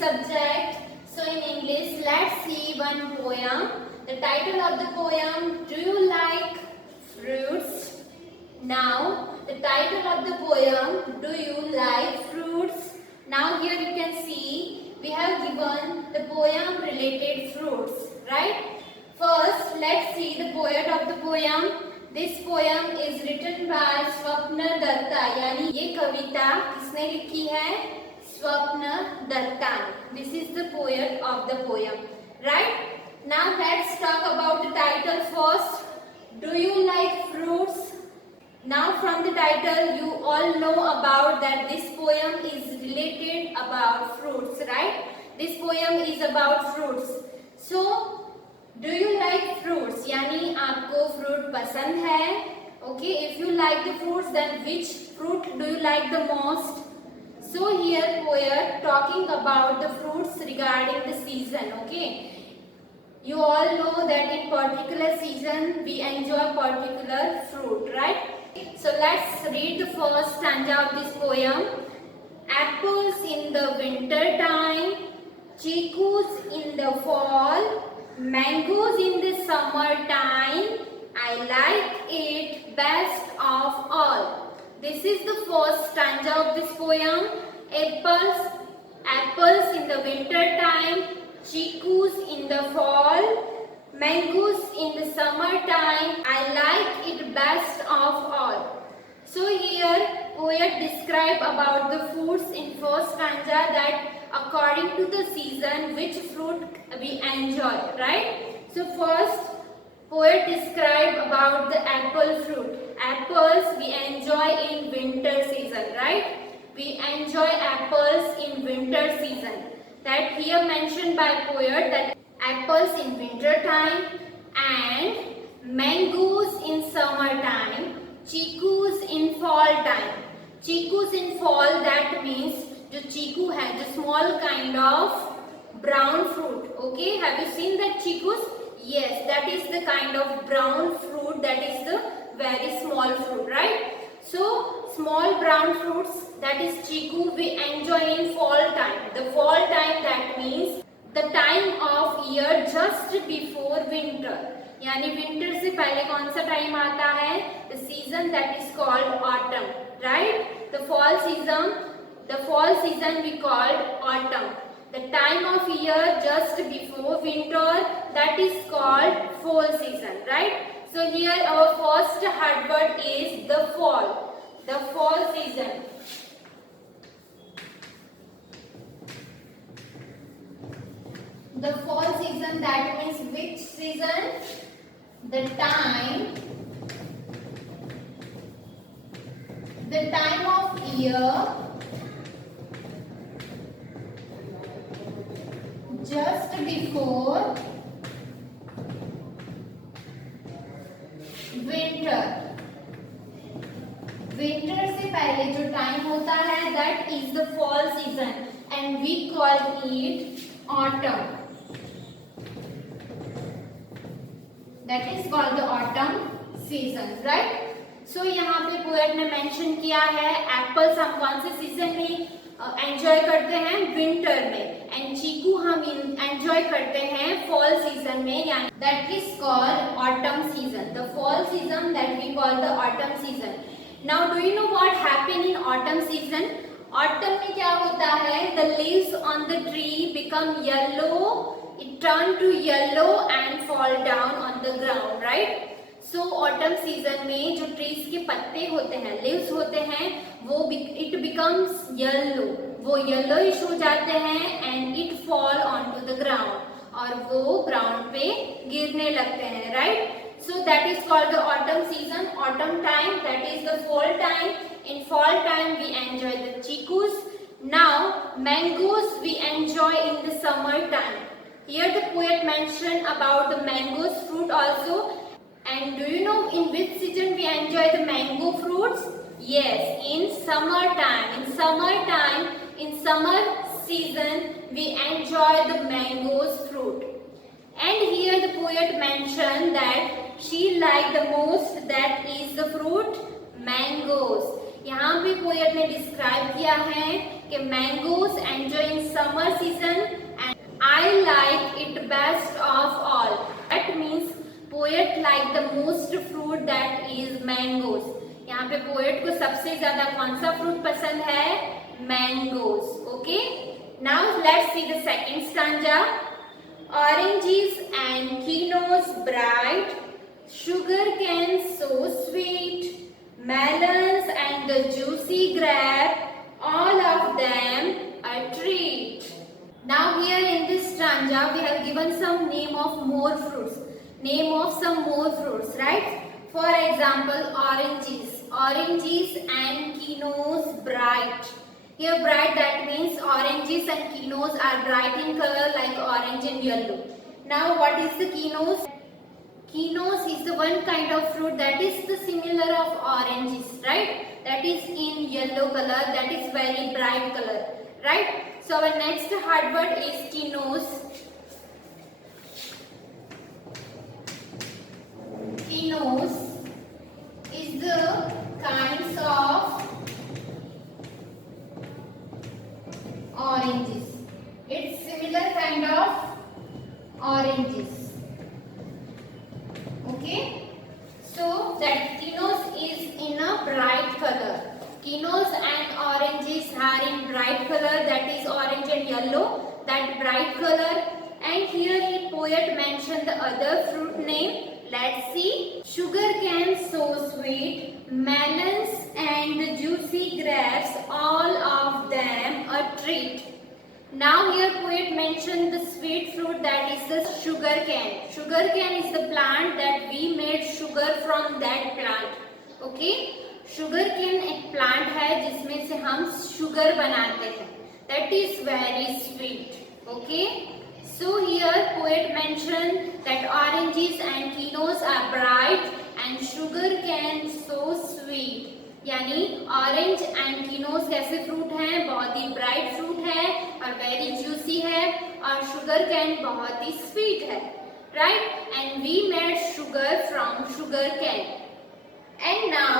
subject. So in English, let's see one poem. The title of the poem, Do You Like Fruits? Now, the title of the poem, Do You Like Fruits? Now here you can see, we have given the poem related fruits, right? First, let's see the poet of the poem. This poem is written by Swapna Datta. यानी ये कविता किसने लिखी है? Swapna Datta. This is the poet of the poem, right? Now let's talk about the title first. Do you like fruits? Now from the title you all know about that this poem is related about fruits, right? This poem is about fruits. So do you like fruits? यानी आपको fruit पसंद है? Okay, if you like the fruits, then which fruit do you like the most? So here poet talking about the fruits regarding the season. Okay, you all know that in particular season we enjoy particular fruit, right? So let's read the first stanza of this poem. Apples in the winter time, chicus in the fall, mangoes in the summer time, I like it best of all. This is the first stanza of this poem. Apples in the winter time, chicus in the fall, mangoes in the summer time, I like it best of all. So here poet describe about the fruits in first stanza that according to the season which fruit we enjoy, right? So first poet describe about the apple fruit. Apples we enjoy in winter season, right? We enjoy apples in winter season. That here mentioned by poet that apples in winter time and mangoes in summer time, chicus in fall time. Chicus in fall, that means जो चीकू है, जो small kind of brown fruit. Okay, have you seen that chicus? Yes, that is the kind of brown fruit, that is the very small fruit, right? So small brown fruits, that is chiku, we enjoy in fall time. The fall time, that means the time of year just before winter. यानी winter से पहले कौन सा time आता है? The season that is called autumn, right? The fall season we called autumn. The time of year just before winter, that is called fall season, right? So here our first hard word is the fall. The fall season. The fall season, that means which season? The time of year just before winter. Winter से पहले जो time होता है, that is the fall season and we call it autumn. That is called the autumn season, right? So यहाँ पे poet ने mention किया है apples हम कौन से season में enjoy करते हैं? Winter में. And चीकू हम enjoy करते हैं fall season में, यानी that is called autumn season. The fall season that we call the autumn season. Now do you know what happen in autumn season? Autumn में क्या होता है? The leaves on the tree become yellow. It turn to yellow and fall down on the ground, right? So autumn season में जो trees के पत्ते होते हैं, leaves होते हैं, वो it becomes yellow. वो yellowish हो जाते हैं and it fall onto the ground. और वो ground पे गिरने लगते हैं, right? So that is called the autumn season. Autumn time, that is the fall time. In fall time we enjoy the chicus. Now mangoes we enjoy in the summer time. Here the poet mentioned about the mangoes fruit also. And do you know in which season we enjoy the mango fruits? Yes, in summer time. In summer season we enjoy the mangoes fruit. And here the poet mentioned that she liked the most, that is the fruit mangoes. यहाँ पे poet ने describe किया है कि mangoes enjoy in summer season and I like it best of all. That means poet like the most fruit that is mangoes. यहाँ पे poet को सबसे ज्यादा कौन सा फ्रूट पसंद है? Mangoes. Okay, now let's see the second stanza. Oranges and quinoas bright, sugar cane so sweet, melons and the juicy grape, all of them a treat. Now here in this stanza we have given some name of more fruits. Name of some more fruits, right? For example, oranges. Oranges and quinoas bright. Here bright, that means oranges and quinoas are bright in color like orange and yellow. Now what is the quinoas? Quinoas is the one kind of fruit that is the similar of oranges, right? That is in yellow color, that is very bright color, right? So our next hard word is quinoas. Quinoas is the kinds of oranges. It's similar kind of oranges. Okay, so that quinoas is in a bright color. Quinoas and oranges are in bright color, that is orange and yellow, that bright color. And here the poet mentioned the other fruit name. Let's see. Sugar cane so sweet, melons and the juicy grapes, all of them a treat. Now here poet mentioned the sweet fruit, that is the sugar cane. Sugar cane is the plant that we made sugar from that plant. Okay, sugar cane एक plant है जिसमें से हम sugar बनाते हैं. That is very sweet. Okay. So here poet mentioned that oranges and quinoas are bright and sugar cane so sweet. यानी orange and quinoas कैसे fruit हैं? बहुत ही ब्राइट फ्रूट है और वेरी जूसी है, और शुगर कैन बहुत ही स्वीट है, right? And we made sugar from sugar cane. And now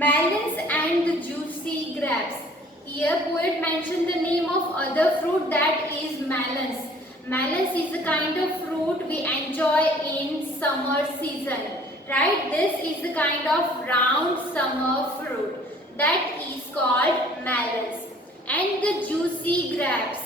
melons and the juicy grapes. Here poet mentioned the name of other fruit, that is melons. Melons is a kind of fruit we enjoy in summer season, right? This is a kind of round summer fruit that is called melons. And the juicy grapes.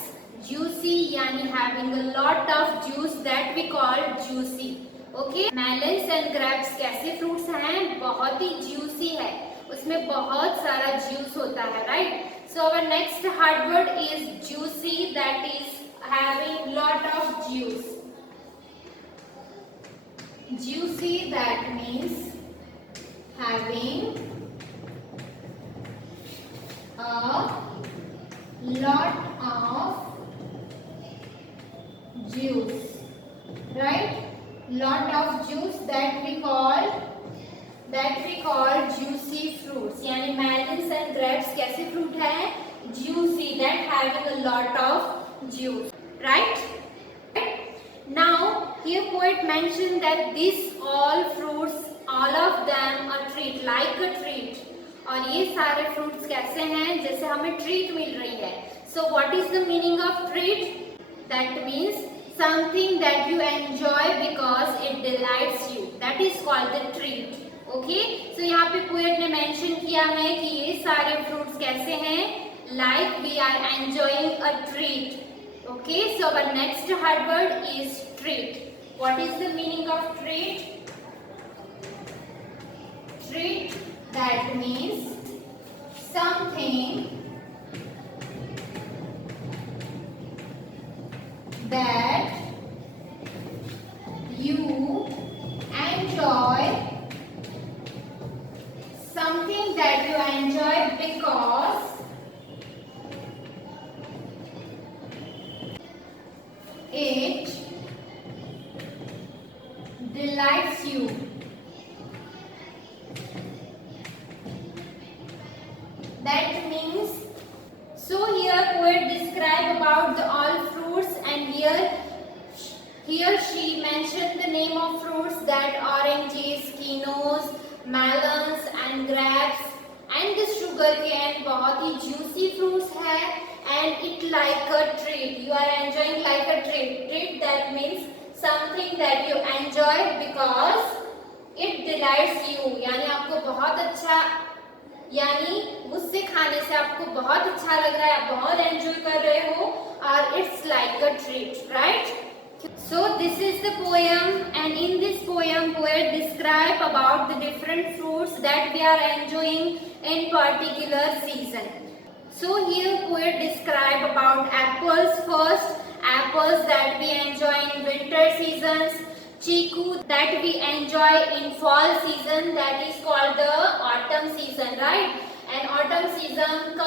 Juicy yani having a lot of juice, that we call juicy. Okay? Melons and grapes कैसे fruits हैं? बहुत ही juicy है, उसमें बहुत सारा juice होता है, right? So our next hard word is juicy, that is having lot of juice. Juicy, that means having a lot of juice, right? Lot of juice, that we call juicy fruits. यानी melons and grapes कैसे fruit है? Juicy, that having a lot of juice, right? Now here poet mentioned that these all fruits, all of them are treat, like a treat. और ये सारे fruits कैसे हैं? जैसे हमें treat मिल रही है. So what is the meaning of treat? That means something that you enjoy because it delights you. That is called the treat. Okay? So यहाँ पे poet ने mention किया है कि ये सारे fruits कैसे हैं? Like we are enjoying a treat. Okay, so our next hard word is treat. What is the meaning of treat? Treat, that means something that you enjoy, something that you enjoy because it delights you. That means, so here poet describe about the all fruits, and here she mentioned the name of fruits, that oranges, quinoas, melons and grapes. and the sugar cane बहुत ही juicy fruits है and it like a treat. You are enjoying like a treat. Treat that means something that you enjoy because it delights you. यानी आपको बहुत अच्छा, यानी उससे खाने से आपको बहुत अच्छा लग रहा है, आप बहुत एंजॉय कर रहे हो और it's like a treat, right? So this is the poem, and in this poem poet describe about the different fruits that we are enjoying in particular season. So here poet describe about apples first, apples that we enjoy in winter seasons, chiku that we enjoy in fall season, that is called the autumn season, right? And autumn season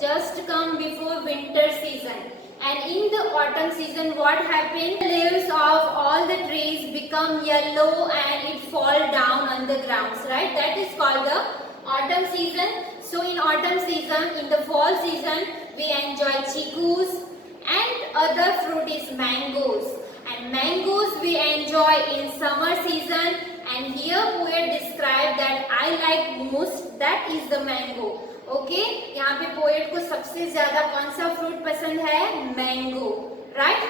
just come before winter season. And in the autumn season what happens? The leaves of all the trees become yellow and it fall down on the grounds, right? That is called the autumn season. So in autumn season, in the fall season, we enjoy chikus and other fruit is mangoes. And mangoes we enjoy in summer season. And here poet describe that I like most, that is the mango. Okay यहाँ पे poet को सबसे ज्यादा कौन सा fruit पसंद है? Mango, right?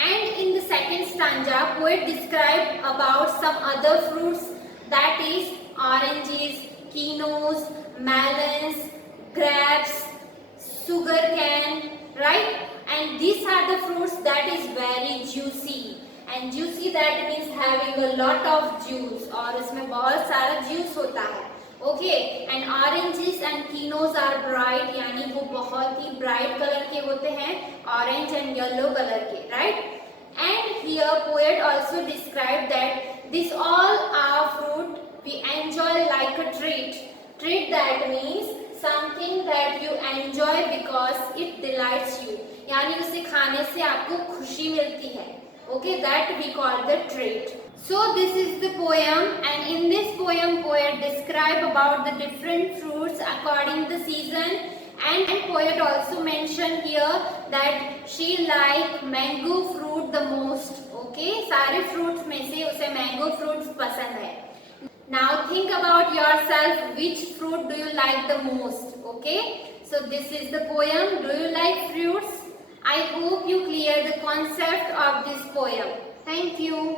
And in the second stanza poet describe about some other fruits, that is oranges, kinnows, melons, grapes, sugar cane, right? And these are the fruits that is very juicy. And juicy that means having a lot of juice, और इसमें बहुत सारा juice होता है. Okay, and oranges and kinos are bright, यानी वो बहुत ही bright color के होते हैं, orange and yellow color के, right? And here poet also described that this all are fruit we enjoy like a treat. Treat that means something that you enjoy because it delights you, यानी उसे खाने से आपको खुशी मिलती है. Okay, that we call the treat. So this is the poem, and in this poem poet describe about the different fruits according the season, and poet also mention here that she like mango fruit the most. Okay, सारे fruits में से उसे mango fruits पसंद है. Now think about yourself, which fruit do you like the most? Okay, so this is the poem. Do you like fruits? I hope you clear the concept of this poem. Thank you.